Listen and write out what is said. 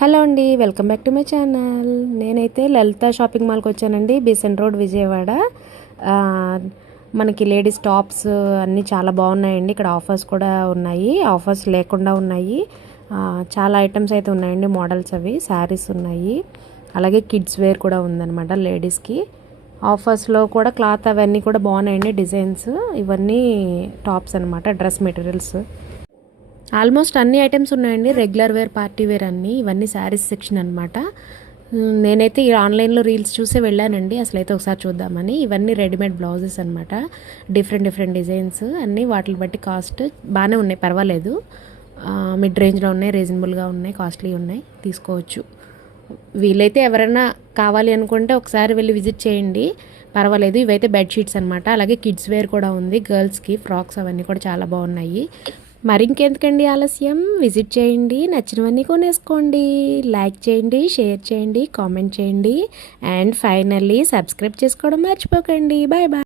Hello అండి, welcome back to my channel. నేనైతే లలిత shopping మాల్కి వచ్చానండి, బీసెంట్ రోడ్, విజయవాడ. ఆ, మనకి లేడీస్ టాప్స్ అన్నీ చాలా బాగున్నాయండి. ఇక్కడ ఆఫర్స్ కూడా ఉన్నాయి, ఆఫర్స్ లేకుండా ఉన్నాయి. చాలా ఐటమ్స్ అయితే ఉన్నాయండి, మోడల్స్ అవి శారీస్ ఉన్నాయి. అలాగే కిడ్స్ వేర్ కూడా ఉందన్నమాట లేడీస్కి. ఆఫర్స్లో కూడా క్లాత్ అవన్నీ కూడా బాగున్నాయండి, డిజైన్స్. ఇవన్నీ టాప్స్ అనమాట, డ్రెస్ మెటీరియల్స్. ఆల్మోస్ట్ అన్ని ఐటమ్స్ ఉన్నాయండి, రెగ్యులర్ వేర్, పార్టీ వేర్ అన్నీ. ఇవన్నీ శారీస్ సెక్షన్ అనమాట. నేనైతే ఈ ఆన్లైన్లో రీల్స్ చూసే వెళ్ళానండి, అసలు అయితే ఒకసారి చూద్దామని. ఇవన్నీ రెడీమేడ్ బ్లౌజెస్ అనమాట, డిఫరెంట్ డిఫరెంట్ డిజైన్స్ అన్నీ. వాటిని బట్టి కాస్ట్ బాగానే ఉన్నాయి, పర్వాలేదు. మిడ్ రేంజ్లో ఉన్నాయి, రీజనబుల్గా ఉన్నాయి, కాస్ట్లీ ఉన్నాయి, తీసుకోవచ్చు. వీలైతే ఎవరైనా కావాలి అనుకుంటే ఒకసారి వెళ్ళి విజిట్ చేయండి, పర్వాలేదు. ఇవైతే బెడ్షీట్స్ అనమాట. అలాగే కిడ్స్ వేర్ కూడా ఉంది, గర్ల్స్కి ఫ్రాక్స్ అవన్నీ కూడా చాలా బాగున్నాయి. మరి ఇంకెందుకండి ఆలస్యం, విజిట్ చేయండి, నచ్చినవన్నీ కొనేసుకోండి. లైక్ చేయండి, షేర్ చేయండి, కామెంట్ చేయండి, అండ్ ఫైనల్లీ సబ్స్క్రైబ్ చేసుకోవడం మర్చిపోకండి. Bye bye.